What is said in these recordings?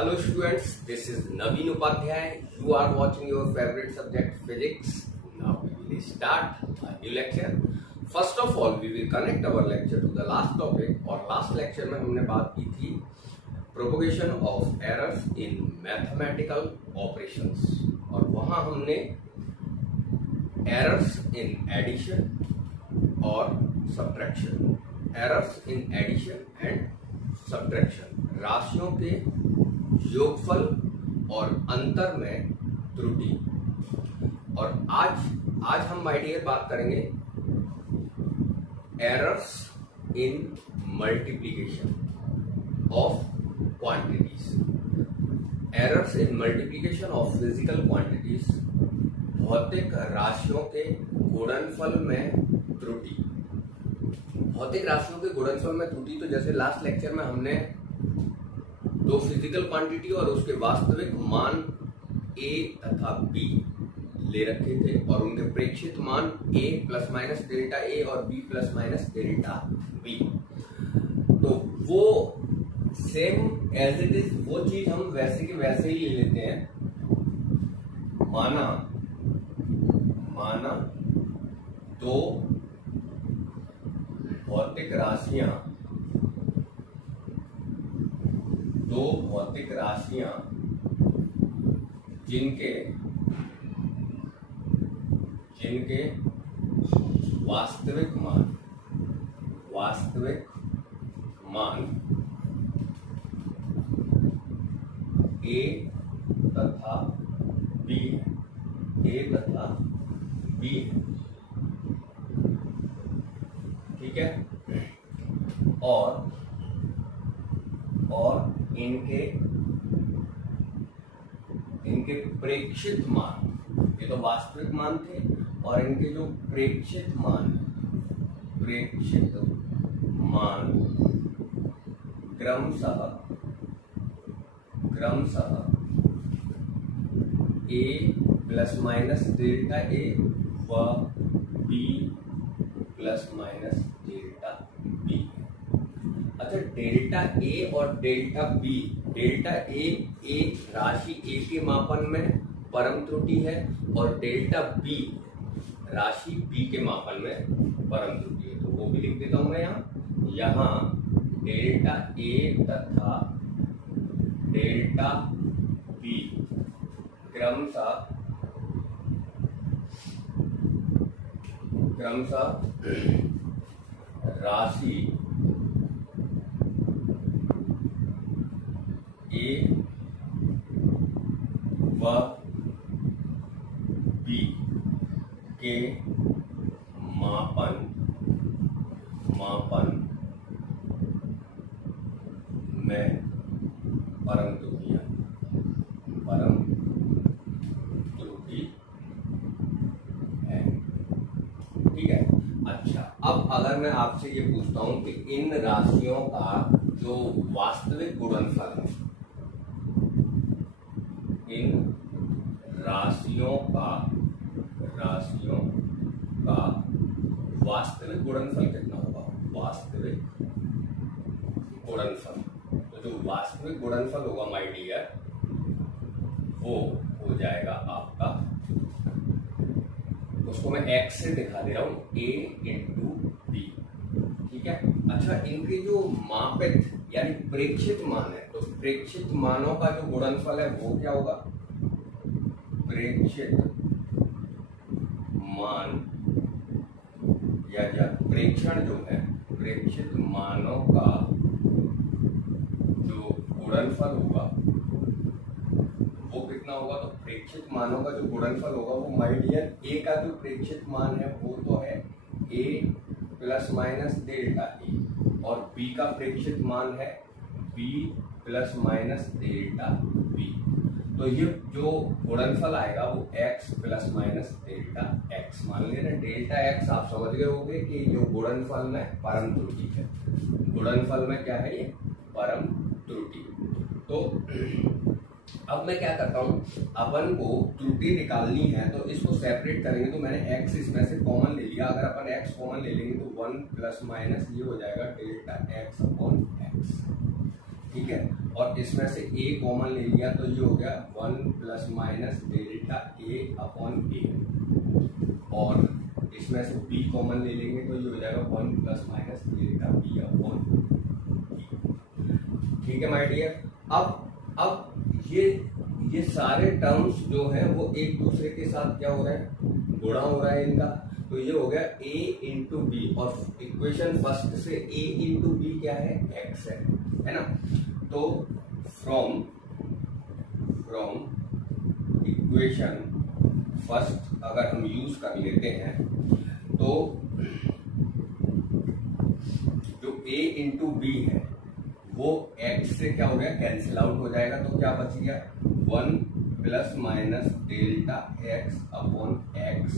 Hello students, this is Naveen Upadhyay. You are watching your favorite subject physics. Now we will start a new lecture. First of all, we will connect our lecture to the last topic. और last lecture में हमने बात की थी propagation of errors in mathematical operations और वहाँ हमने errors in addition और subtraction, errors in addition and subtraction, राशियों के योगफल और अंतर में त्रुटि। और आज हम माय डियर बात करेंगे errors in multiplication of quantities. Errors in multiplication of physical quantities, भौतिक राशियों के गुणनफल में त्रुटि। भौतिक राशियों के गुणनफल में त्रुटि, तो जैसे लास्ट लेक्चर में हमने दो फिजिकल क्वांटिटी और उसके वास्तविक मान a तथा b ले रखे थे और उनके प्रेक्षित मान a plus minus delta a और b plus minus delta b। तो वो सेम एज इट इज वो चीज हम वैसे के वैसे ही ले लेते हैं। माना दो भौतिक राशियां जिनके वास्तविक मान a तथा b है, ठीक है। और इनके प्रेक्षित मान, ये तो वास्तविक मान थे और इनके जो प्रेक्षित मान क्रमशः a plus minus delta a व b plus minus delta b। अच्छा, डेल्टा a और डेल्टा b, डेल्टा a एक राशि a के मापन में परम त्रुटि है और डेल्टा b राशि b के मापन में परम त्रुटि है। तो वो भी लिख देता हूं मैं यहाँ डेल्टा a तथा डेल्टा b क्रमशः राशि a व b के मापन में परम त्रुटि है, ठीक है। अच्छा, अब अगर मैं आपसे ये पूछता हूं कि इन राशियों का जो वास्तविक गुणनफल है, इन राशियों का वास्तविक गुणनफल कितना होगा? वास्तविक गुणनफल, तो जो वास्तविक गुणनफल होगा माय डियर, वो हो जाएगा आपका, उसको मैं x से दिखा दे रहा हूं, a इंटू b, ठीक है। अच्छा, इनके जो मापित यानी प्रेक्षित मान है, तो प्रेक्षित मानों का जो गुणनफल है वो क्या होगा? प्रेक्षित मान या प्रेक्षण जो है, प्रेक्षित मानों का जो गुणनफल होगा वो कितना होगा? तो प्रेक्षित मानों का जो गुणनफल होगा वो माय डियर a का जो प्रेक्षित मान है वो तो है a plus minus delta a और b का प्रेक्षित मान है b plus minus delta b। तो ये जो गुणनफल आएगा वो x plus minus delta x। मान लेना डेल्टा x आप समझ गए होंगे कि जो गुणनफल में परम त्रुटि है, गुणनफल में क्या है? ये परम त्रुटि। तो अब मैं क्या करता हूं, अपन को त्रुटि निकालनी है तो इसको सेपरेट करेंगे। तो मैंने x इसमें से कॉमन ले लिया। अगर अपन x कॉमन ले लेंगे तो 1 प्लस माइनस ये हो जाएगा डेल्टा x अपॉन x, ठीक है। और इसमें से a कॉमन ले लिया तो ये हो गया 1 plus minus delta a upon a, और इसमें से b कॉमन ले लेंगे तो ये हो जाएगा 1 plus minus delta b upon b। ठीक है माय डियर। अब ये सारे टर्म्स जो हैं वो एक दूसरे के साथ क्या हो रहा है, गुणा हो रहा है इनका। तो ये हो गया a इंटू बी, और इक्वेशन फर्स्ट से a इंटू बी क्या है, x है ना। तो फ्रॉम इक्वेशन फर्स्ट अगर हम यूज कर लेते हैं तो जो a इंटू बी है वो x से क्या हो गया, कैंसिल आउट हो जाएगा। तो क्या बच गया, 1 plus minus delta x upon x,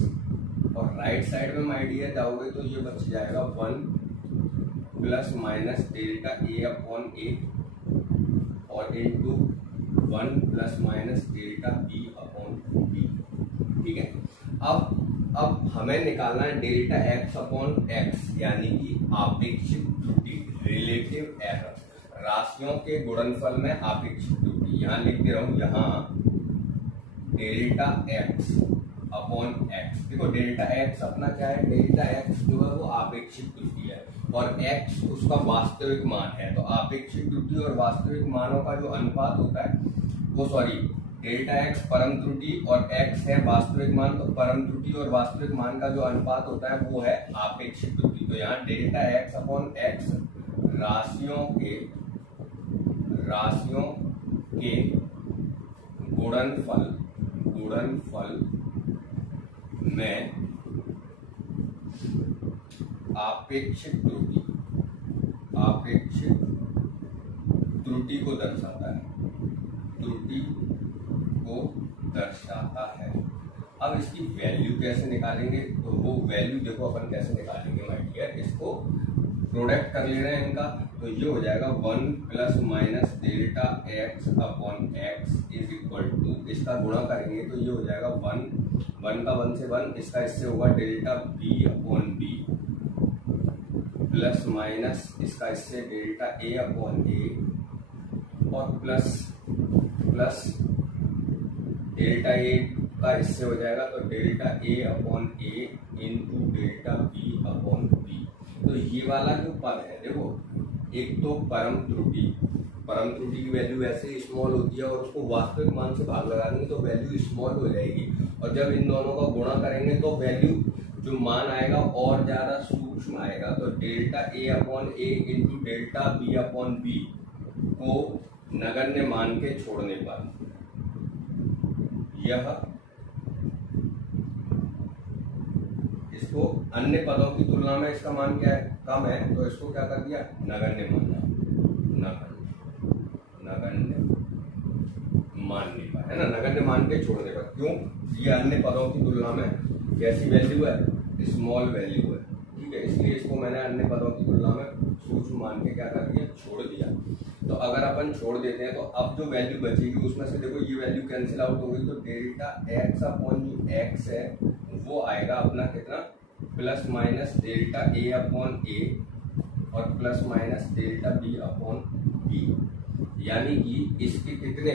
और राइट साइड में माय डियर जाओगे तो ये बच जाएगा 1 plus minus delta a upon a, और into 1 plus minus delta b upon b। ठीक है। अब हमें निकालना है डेल्टा x अपॉन x, यानी कि आपेक्षिक त्रुटि, रिलेटिव एरर, राशियों के गुणनफल में आपेक्षिक त्रुटि। यहाँ लिख दे रहा हूं, यहाँ डेल्टा x अपॉन x। देखो डेल्टा x अपना क्या है, डेल्टा x जो है वो आपेक्षिक त्रुटि है और x उसका वास्तविक मान है। तो आपेक्षिक त्रुटि और वास्तविक मानों का जो अनुपात होता है वो, सॉरी, डेल्टा x परम त्रुटि और x है वास्तविक मान, तो परम त्रुटि और वास्तविक मान का जो अनुपात होता है वो है आपेक्षिक त्रुटि। तो यहाँ डेल्टा x अपॉन x राशियों के गुणनफल में आपेक्षिक त्रुटि को दर्शाता है। अब इसकी वैल्यू कैसे निकालेंगे, तो वो वैल्यू देखो अपन कैसे निकालेंगे माय डियर, इसको प्रोडक्ट कर ले रहे हैं इनका। तो ये हो जाएगा 1 plus minus delta x upon x is equal to, इसका गुणा करेंगे तो ये हो जाएगा 1 का 1 से 1, इसका इससे होगा delta b upon b, plus minus इसका इससे डेल्टा a अपॉन a, और प्लस डेल्टा a का इससे हो जाएगा तो delta a upon a into delta b upon b। तो ये वाला जो पद है देखो, एक तो परम त्रुटि की वैल्यू ऐसे स्मॉल होती है और उसको वास्तविक मान से भाग लगा देंगे तो वैल्यू स्मॉल हो जाएगी, और जब इन दोनों का गुणा करेंगे तो वैल्यू जो मान आएगा और ज्यादा सूक्ष्म आएगा। तो delta a upon a into delta b upon b को नगण्य मान के छोड़ने पर यह इसको अन्य पदों की तुलना में इसका मान क्या है, कम है, तो इसको क्या कर दिया, नगण्य मान लेगा, है ना, नगण्य मान के छोड़ने पर। क्यों, ये अन्य पदों की तुलना में कैसी वैल्यू है, स्मॉल वैल्यू है। ठीक है, इसलिए इसको मैंने अन्य पदों की तुलना में सूक्ष्म मान के क्या कर दिया, छोड़ दिया। तो अगर अपन छोड़ देते हैं तो अब जो वैल्यू बचेगी उसमें से देखो ये वैल्यू कैंसिल आउट हो गई, तो डेल्टा x अपॉन जो x है वो आएगा अपना कितना, plus minus delta a upon a और plus minus delta b upon b, यानी कि इसके कितने,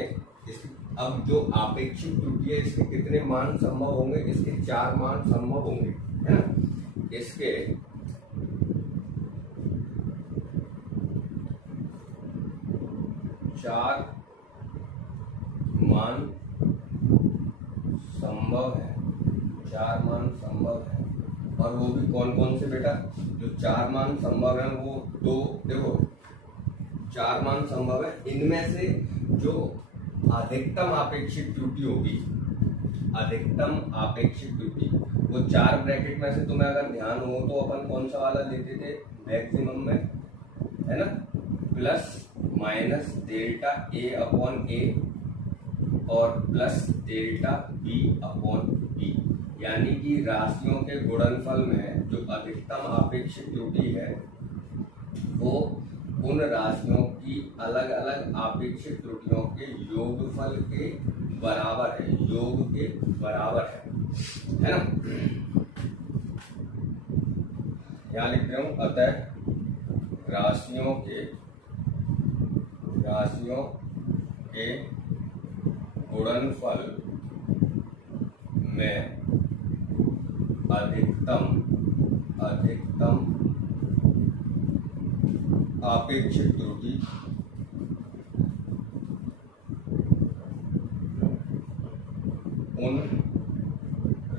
अब जो आपेक्षिक त्रुटि है इसके कितने मान संभव होंगे, इसके 4 मान संभव होंगे, है ना। इसके चार मान संभव है, और वो भी कौन कौन से बेटा, जो 4 मान संभव है वो दो, देखो 4 मान संभव है, इनमें से जो अधिकतम आपेक्षिक त्रुटि होगी, अधिकतम आपेक्षिक त्रुटि वो 4 ब्रैकेट में से तुम्हें अगर ध्यान हो तो अपन कौन सा वाला लेते थे मैक्सिमम में, है ना, plus minus delta a upon a और plus delta b upon b, यानी कि राशियों के गुणनफल में जो अधिकतम आपेक्षिक त्रुटि है वो उन राशियों की अलग अलग आपेक्षिक त्रुटियों के योगफल के बराबर है, योग के बराबर है ना। यहाँ लिख रहा हूं, अतः राशियों राशियों के गुणनफल में अधिकतम आपेक्षिक त्रुटि उन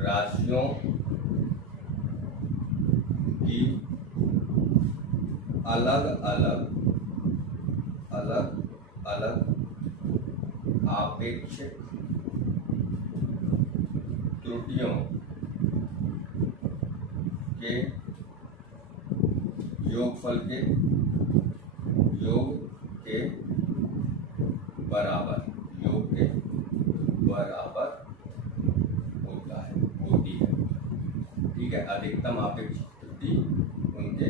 राशियों की अलग अलग आपेक्षिक त्रुटियों के योगफल के बराबर होती है। ठीक है, अधिकतम आपेक्षिक त्रुटि उनके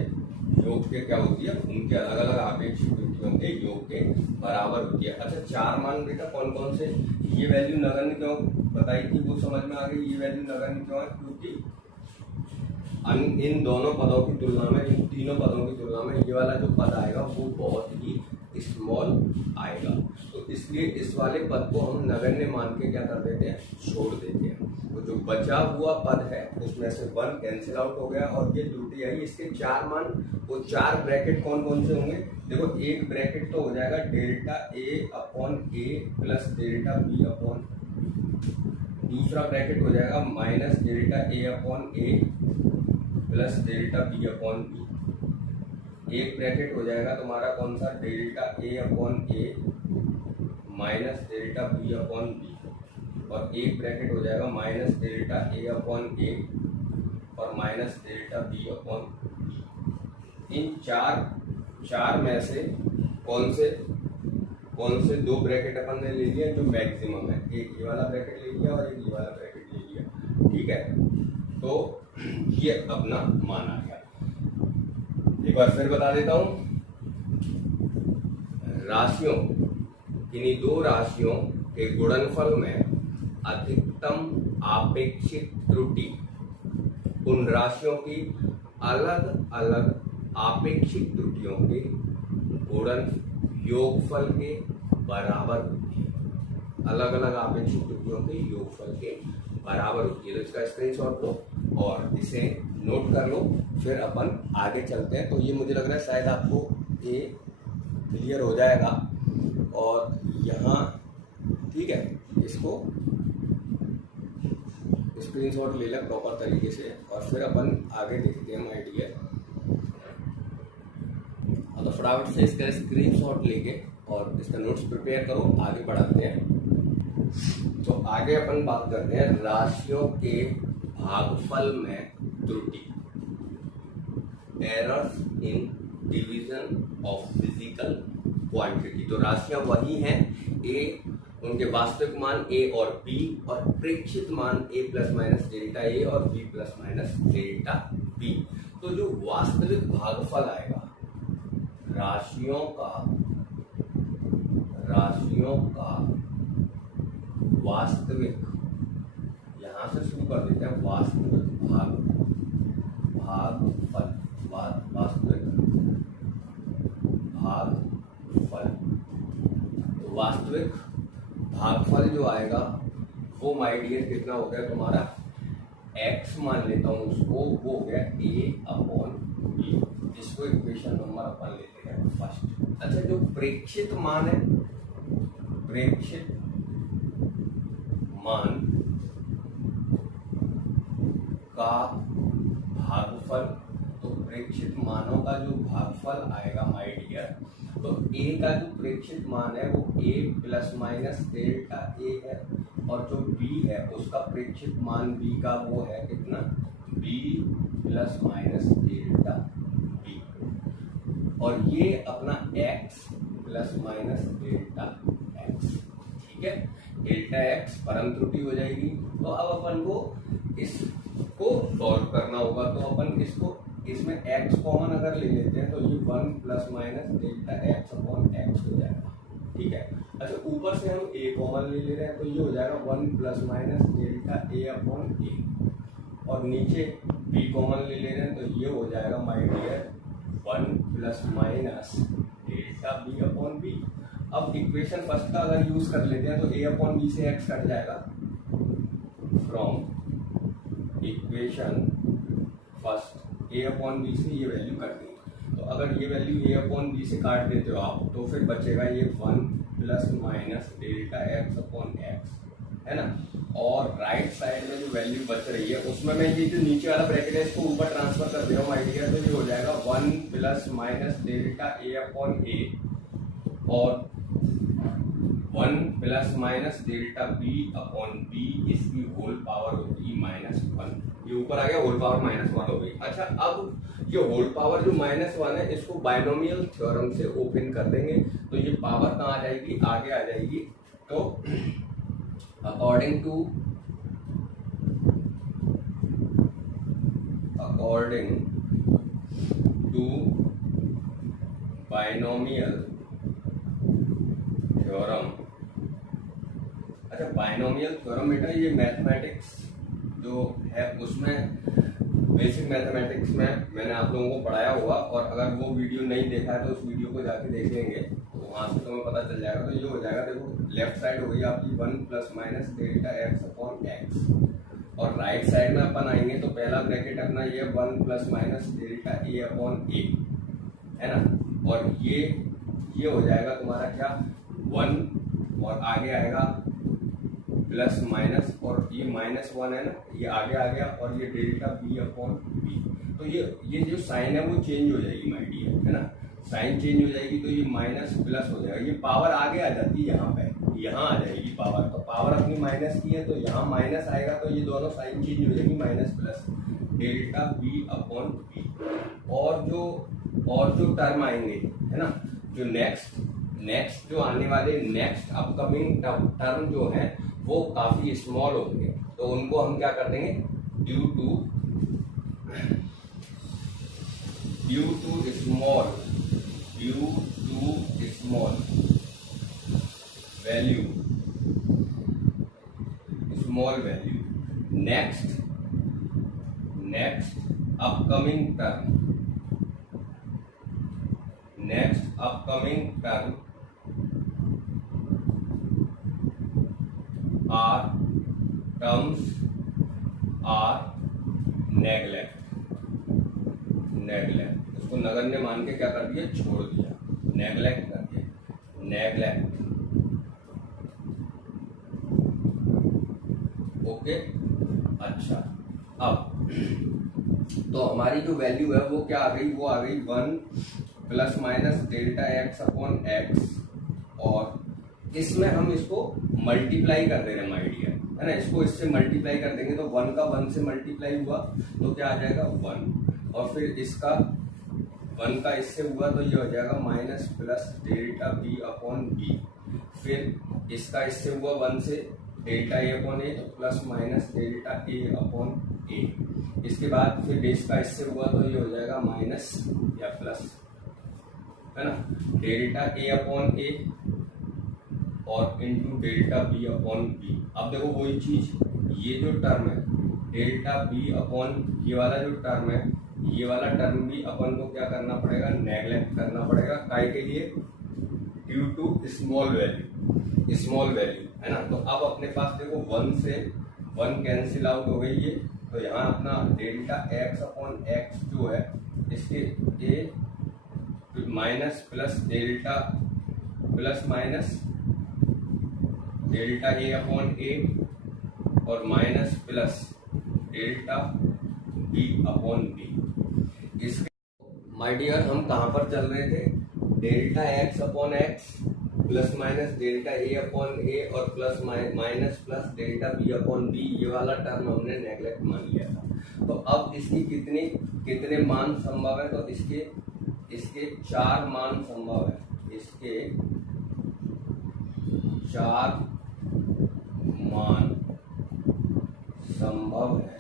योग के क्या होती है, उनके अलग अलग आपेक्षिक त्रुटियों के योग के बराबर होती है। अच्छा, 4 मान बेटा कौन कौन से, ये वैल्यू नगण्य क्यों बताई थी, वो समझ में आ गई। ये वैल्यू नगण्य क्यों है, क्योंकि इन दोनों पदों की तुलना में, इन तीनों पदों की तुलना में ये वाला जो पद आएगा वो बहुत ही स्मॉल आएगा, तो इसलिए इस वाले पद को हम नगण्य मान के क्या कर देते हैं, छोड़ देते हैं। तो जो बचा हुआ पद है उसमें से 1 कैंसिल आउट हो गया और ये त्रुटि आई, इसके 4 मान, वो 4 ब्रैकेट कौन कौन से होंगे, देखो एक ब्रैकेट तो हो जाएगा delta A upon A plus delta B upon, दूसरा ब्रैकेट हो जाएगा minus delta A upon A plus delta B upon B, एक ब्रैकेट हो जाएगा तुम्हारा कौन सा, delta A upon A minus delta B upon B, और एक ब्रैकेट हो जाएगा minus delta A upon A और minus delta B upon B. इन चार में से कौन से 2 ब्रैकेट अपन ने ले लिया जो मैक्सिमम है, एक ये वाला ब्रैकेट ले लिया और एक ये वाला ब्रैकेट ले लिया। ठीक है, तो ये अपना मान आ गया। एक बार फिर बता देता हूं, राशियों, इन्हीं 2 राशियों के गुणनफल में अधिकतम आपेक्षिक त्रुटि उन राशियों की अलग अलग आपेक्षिक त्रुटियों के गुणन योगफल के बराबर होती है। अलग अलग आपेक्षिक त्रुटियों के योगफल के बराबर होती है। तो इसका स्क्रीनशॉट लो और इसे नोट कर लो, फिर अपन आगे चलते हैं। तो ये मुझे लग रहा है शायद आपको ये क्लियर हो जाएगा। और यहाँ ठीक है, इसको स्क्रीनशॉट ले लें प्रॉपर तरीके से और फिर अपन आगे देखते हैं माय डियर। तो फटाफट से इसका स्क्रीनशॉट लेके और इसका नोट्स प्रिपेयर करो, आगे बढ़ाते हैं। तो आगे अपन बात करते हैं राशियों के भागफल में त्रुटि, errors in division of physical quantity. तो राशियां वही हैं, ए उनके वास्तविक मान a और b और प्रेक्षित मान a plus minus delta a और b plus minus delta b। तो जो वास्तविक भागफल आएगा राशियों का वास्तविक, यहां से शुरू कर देते हैं, वास्तविक भागफल, तो वास्तविक भागफल जो आएगा वो माय डियर कितना हो गया तुम्हारा, x मान लेता हूं उसको, वो हो गया a अपॉन b, जिसको इक्वेशन नंबर अपन लेते हैं फर्स्ट। अच्छा, जो प्रेक्षित मान है, प्रेक्षित मान का भागफल, तो प्रेक्षित मानों का जो भागफल आएगा माय डियर, तो a का जो प्रेक्षित मान है वो a plus minus delta a है, और जो b है उसका प्रेक्षित मान b का वो है कितना, b plus minus delta b, और ये अपना x plus minus delta x। ठीक है, डेल्टा x परम त्रुटि हो जाएगी। तो अब अपन को इसको सॉल्व करना होगा, तो अपन इसको, इसमें x कॉमन अगर ले लेते हैं तो ये 1 plus minus delta x upon x हो जाएगा। ठीक है, अच्छा ऊपर से हम a कॉमन ले रहे हैं तो ये हो जाएगा 1 plus minus delta a upon a, और नीचे b कॉमन ले रहे हैं तो ये हो जाएगा my dear 1 plus minus delta b upon b। अब इक्वेशन फर्स्ट का अगर यूज कर लेते हैं तो a अपॉन बी से x कट जाएगा। From equation first a upon B से ये वैल्यू कट गई। तो अगर ये वैल्यू a अपॉन बी से काट देते हो आप तो फिर बचेगा ये 1 plus minus delta x upon x, है ना। और राइट साइड में जो वैल्यू बच रही है उसमें मैं ये जो नीचे वाला ब्रैकेट है इसको ऊपर ट्रांसफर कर दे रहा हूँ आइडिया, तो ये हो जाएगा 1 plus minus delta a upon a और 1 plus minus delta b upon b, इसकी होल पावर होगी -1। ये ऊपर आ गया, होल पावर -1 हो गई। अच्छा, अब ये होल पावर जो -1 है इसको बायनोमियल थ्योरम से ओपन कर देंगे तो ये पावर कहाँ आ जाएगी, आगे आ जाएगी। तो अकॉर्डिंग टू बायनोमियल थ्योरम। अच्छा, बायनोमियल थ्योरम बेटा ये मैथमेटिक्स जो है उसमें बेसिक मैथमेटिक्स में मैंने आप लोगों को पढ़ाया हुआ, और अगर वो वीडियो नहीं देखा है तो उस वीडियो को जाके देख लेंगे तो वहां से तुम्हें पता चल जाएगा। तो ये हो जाएगा, देखो लेफ्ट साइड हो गई आपकी 1 plus minus delta x upon x, और राइट साइड में अपन आएंगे तो पहला ब्रैकेट अपना ये 1 plus minus delta a upon a, है ना। और ये हो जाएगा तुम्हारा क्या 1, और आगे आएगा प्लस माइनस, और ये -1 है ना, ये आगे आ गया, और ये डेल्टा b अपॉन b। तो ये जो साइन है वो चेंज हो जाएगी माय डियर, है ना। साइन चेंज हो जाएगी तो ये माइनस प्लस हो जाएगा, ये पावर आगे आ जाती है यहाँ पे, यहाँ आ जाएगी पावर। तो पावर अपनी माइनस की है तो यहाँ माइनस आएगा, तो ये दोनों साइन चेंज हो जाएगी minus plus delta b upon b। और जो टर्म आएंगे, है ना, जो नेक्स्ट जो आने वाले नेक्स्ट अपकमिंग टर्म जो है वो काफी स्मॉल होंगे, तो उनको हम क्या कर देंगे, due to small value next upcoming term are neglect. उसको नगण्य मान के क्या कर दिया, छोड़ दिया, नेगलेक्ट कर दिया, नेगलेक्ट। ओके, अच्छा, अब तो हमारी जो वैल्यू है वो क्या आ गई, वो आ गई 1 plus minus delta x upon x, और इसमें हम इसको मल्टीप्लाई कर दे रहे हैं माय डियर, है ना। इसको इससे मल्टीप्लाई कर देंगे तो 1 का 1 से मल्टीप्लाई हुआ तो क्या आ जाएगा 1, और फिर इसका 1 का इससे हुआ तो ये हो जाएगा minus plus delta b upon b, फिर इसका इससे हुआ 1 से डेल्टा a अपॉन a, तो plus minus delta a upon a, इसके बाद फिर इसका इससे हुआ तो ये हो जाएगा माइनस या प्लस, है ना, डेल्टा a अपॉन a और into delta b upon b। अब देखो वही चीज, ये जो टर्म है डेल्टा b अपॉन ये वाला जो टर्म है, ये वाला टर्म भी अपन को क्या करना पड़ेगा, नेगलेक्ट करना पड़ेगा, काय के लिए, ड्यू टू स्मॉल वैल्यू, है ना। तो अब अपने पास देखो 1 से 1 कैंसिल आउट हो गई ये, तो यहाँ अपना डेल्टा x अपॉन x जो है इसके a minus plus delta plus minus delta a upon a और minus plus delta b upon b। इसके माय डियर हम कहाँ पर चल रहे थे, delta x upon x plus minus delta a upon a और plus minus plus delta b upon b, ये वाला टर्म हमने नेगलेक्ट मान लिया था। तो अब इसकी कितने मान संभव है, तो इसके 4 मान संभव है, इसके 4 मान संभव है।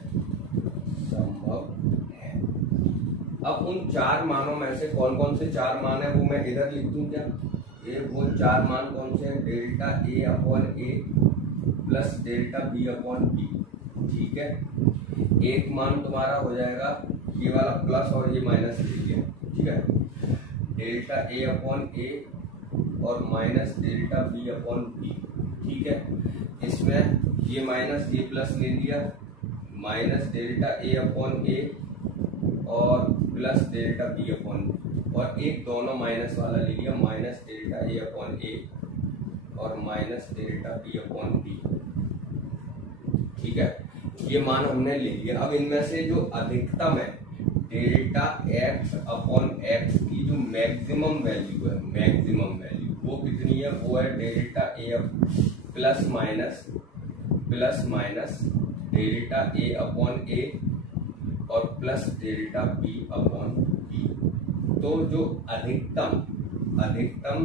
अब उन 4 मानों में से कौन कौन से 4 मान है वो मैं इधर लिख दूं क्या, ये वो 4 मान कौन से हैं, delta a upon a plus delta b upon b, ठीक है। एक मान तुम्हारा हो जाएगा ये वाला प्लस और ये माइनस ले लिया, ठीक है, डेल्टा a अपॉन a और minus delta B upon B. ठीक है, इसमें ये माइनस ये प्लस ले लिया, minus delta A upon A और plus delta B upon B, और एक दोनों माइनस वाला ले लिया, minus delta A upon A और minus delta B upon B. ठीक है, ये मान हमने ले लिया। अब इनमें से जो अधिकतम है डेल्टा एक्स अपॉन एक्स की जो मैक्सिमम वैल्यू है, मैक्सिमम वैल्यू वो कितनी है, वो है delta A plus minus delta A upon A और plus delta B upon B. तो जो अधिकतम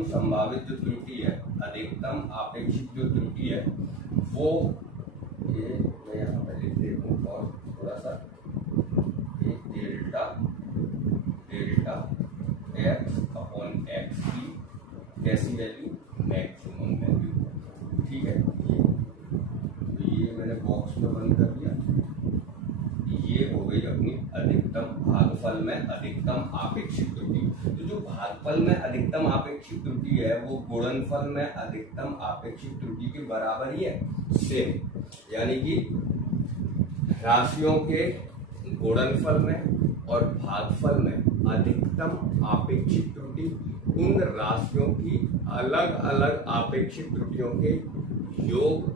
संभावित जो त्रुटि है, अधिकतम आपेक्षिक जो त्रुटि है, वो ये मैं यहाँ पे लिख देता हूँ और थोड़ा सा डेल्टा एक्स अपॉन एक्स की कैसी वैल्यू, मैक्सिमम वैल्यू। ठीक है, ये मैंने बॉक्स में बंद कर दिया। ये हो गई अपनी अधिकतम भागफल में अधिकतम आपेक्षिक त्रुटि। तो जो भागफल में अधिकतम आपेक्षिक त्रुटि है वो गुणनफल में अधिकतम आपेक्षिक त्रुटि के बराबर ही है, सेम। यानी कि राशियों के गुणनफल में और भागफल में अधिकतम आपेक्षिक त्रुटि उन राशियों की अलग अलग आपेक्षिक त्रुटियों के योग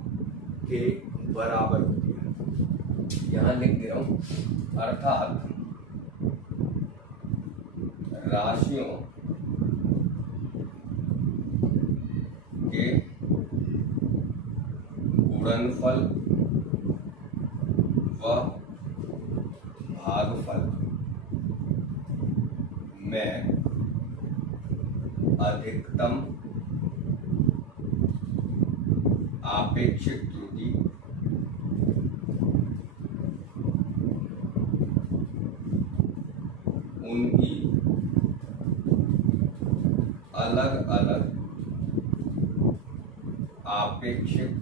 के बराबर होती है। यहाँ लिख दे रहा हूं, अर्थात राशियों के गुणनफल व भागफल में अधिकतम आपेक्षिक त्रुटि उनकी अलग अलग आपेक्षिक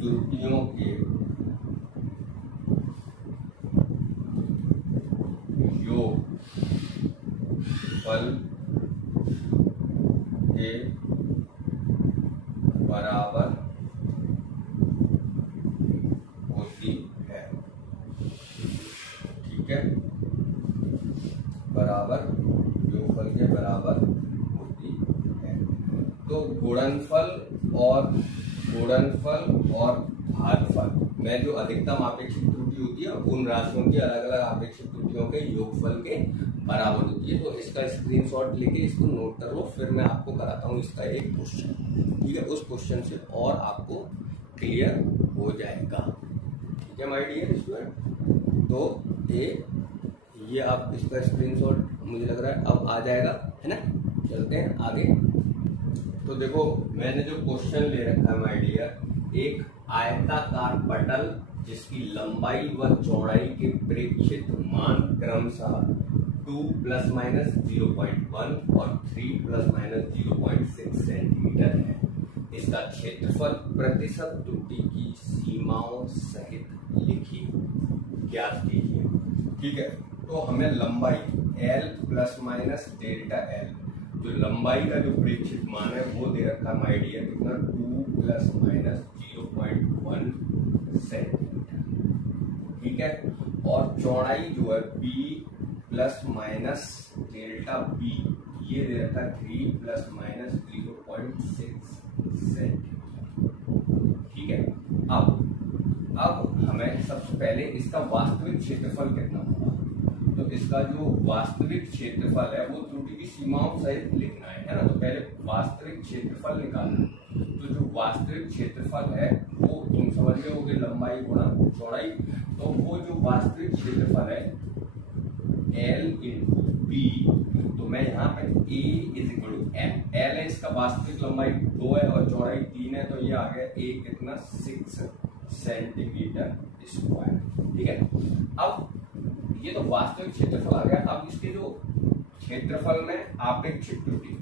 त्रुटियों के योगफल के बराबर होती है। ठीक है, बराबर योगफल के बराबर होती है। तो गुणनफल और भागफल में जो अधिकतम आपेक्षिक त्रुटि होती है उन राशियों की अलग अलग आपेक्षिक त्रुटियों के योगफल के बराबर होती है। तो इसका स्क्रीनशॉट लेके इसको नोट कर लो, फिर मैं आपको कराता हूँ इसका एक क्वेश्चन। ठीक है, उस क्वेश्चन से और आपको क्लियर हो जाएगा। ठीक है माय डियर स्टूडेंट, तो ये आप इसका स्क्रीनशॉट मुझे लग रहा है अब आ जाएगा, है ना। चलते हैं आगे। तो देखो मैंने जो क्वेश्चन ले रखा है माय डियर, एक आयताकार पटल जिसकी लंबाई व चौड़ाई के प्रेक्षित मान क्रमशः 2 ± 0.1 और 3 ± 0.6 सेंटीमीटर है। इसका क्षेत्रफल प्रतिशत त्रुटि की सीमाओं सहित लिखिए, ज्ञात कीजिए। ठीक है, तो हमें लंबाई L ± डेल्टा L, जो लंबाई का जो प्रेक्षित मान है वो दे रखा है माय डियर, कितना 2 ± 0.1 सेंटीमीटर। ठीक है, और चौड़ाई जो है B ± डेल्टा B, ये दे रखा है 3 ± 0.6 सेंटीमीटर। ठीक है, अब हमें सबसे पहले इसका वास्तविक क्षेत्रफल कितना होगा। तो इसका जो वास्तविक क्षेत्रफल है वो त्रुटि की सीमाओं सहित लिखना है ना। तो पहले वास्तविक क्षेत्रफल निकालना। तो जो वास्तविक क्षेत्रफल है वो तुम समझ गए होगे, लंबाई गुणा चौड़ाई। तो वो जो वास्तविक क्षेत्रफल है L × B, तो मैं यहाँ पे A = M, L है इसका वास्तविक लंबाई 2 है और चौड़ाई 3 है, तो ये आ गया A कितना 6 सेंटीमीटर स्क्वायर। ठीक है, अब ये तो वास्तविक क्षेत्रफल आ गया। अब इसके जो क्षेत्रफल में आपेक्षिक त्रुटि,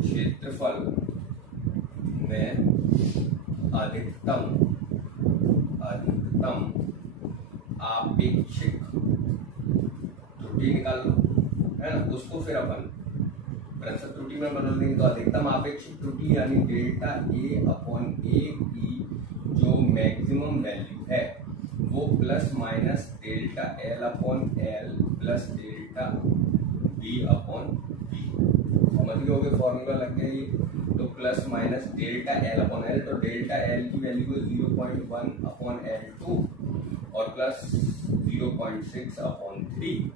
क्षेत्रफल में अधिकतम आपेक्षिक त्रुटि निकाल लो। है ना, उसको फिर अपन प्रतिशत त्रुटि में बदल देंगे। तो अधिकतम आपेक्षिक त्रुटि यानी डेल्टा ए अपॉन ए की जो मैक्सिमम वैल्यू है वो plus minus delta L upon L plus delta B upon B. समझ गए होगे, फॉर्मूला लग गया ये। तो plus minus delta L upon L, तो डेल्टा एल की वैल्यू को 0.1 अपॉन L2 और प्लस 0.6 अपॉन 3।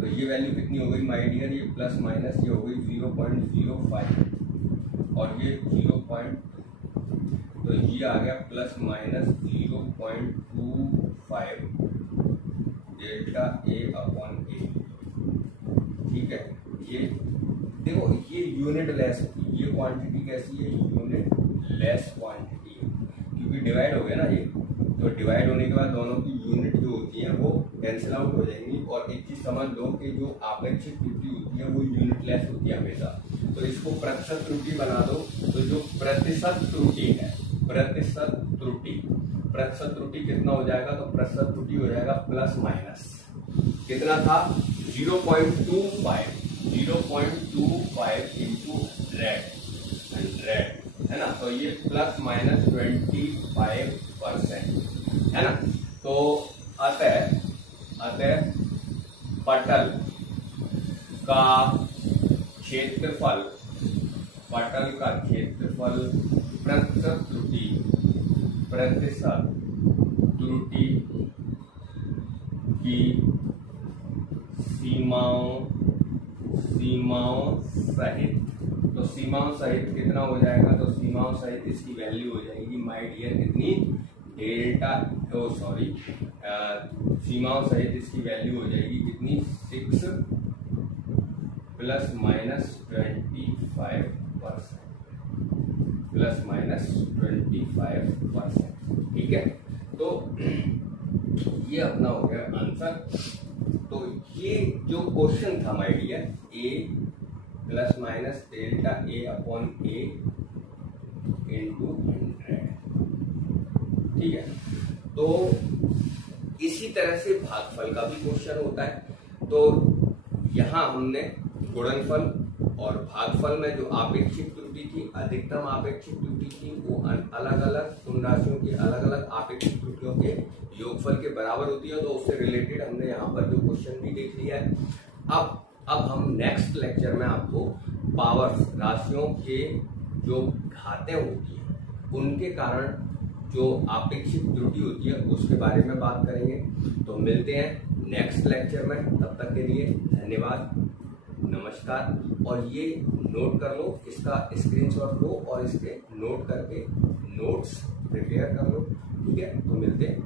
तो ये वैल्यू कितनी हो गई माय डियर, ये प्लस माइनस ये हो गई 0.05 और ये 0. तो ये आ गया plus minus 0.25 delta A upon ए। ठीक है, ये देखो ये यूनिट लेस होती है, ये क्वांटिटी कैसी है, यूनिट लेस क्वांटिटी है, क्योंकि डिवाइड हो गया ना ये। तो डिवाइड होने के बाद दोनों की यूनिट जो होती है वो कैंसिल आउट हो जाएंगी। और एक चीज समझ लो कि जो आपेक्षिक त्रुटि होती है वो यूनिट लेस होती है हमेशा। तो इसको प्रतिशत त्रुटि बना दो। तो जो प्रतिशत त्रुटि है, प्रतिशत त्रुटि कितना हो जाएगा, तो प्रतिशत त्रुटि हो जाएगा प्लस माइनस कितना था 0.25 इंटू 100 है ना। तो ये प्लस माइनस 25% है ना। तो अतः पटल का क्षेत्रफल प्रतिशत त्रुटि की सीमाओं सहित, तो सीमाओं सहित कितना हो जाएगा, तो सीमाओं सहित इसकी वैल्यू हो जाएगी माय डियर कितनी, डेल्टा सीमाओं सहित इसकी वैल्यू हो जाएगी कितनी 6 प्लस माइनस 25%। ठीक है, तो ये अपना हो गया आंसर। तो ये जो क्वेश्चन था my dear, A plus minus delta A upon A into 100। ठीक है, तो इसी तरह से भागफल का भी क्वेश्चन होता है। तो यहाँ हमने गुणनफल और भागफल में जो आपेक्षिक त्रुटि थी, अधिकतम आपेक्षिक त्रुटि थी, वो अलग अलग उन राशियों की अलग अलग आपेक्षिक त्रुटियों के योगफल के बराबर होती है। तो उससे रिलेटेड हमने यहाँ पर जो क्वेश्चन भी देख लिया है। अब हम नेक्स्ट लेक्चर में आपको पावर राशियों के जो घातें होती हैं उनके कारण जो आपेक्षिक त्रुटि होती है उसके बारे में बात करेंगे। तो मिलते हैं नेक्स्ट लेक्चर में, तब तक के लिए धन्यवाद, नमस्कार। और ये नोट कर लो, इसका स्क्रीनशॉट लो और इसके नोट करके नोट्स प्रिपेयर कर लो। ठीक है, तो मिलते हैं।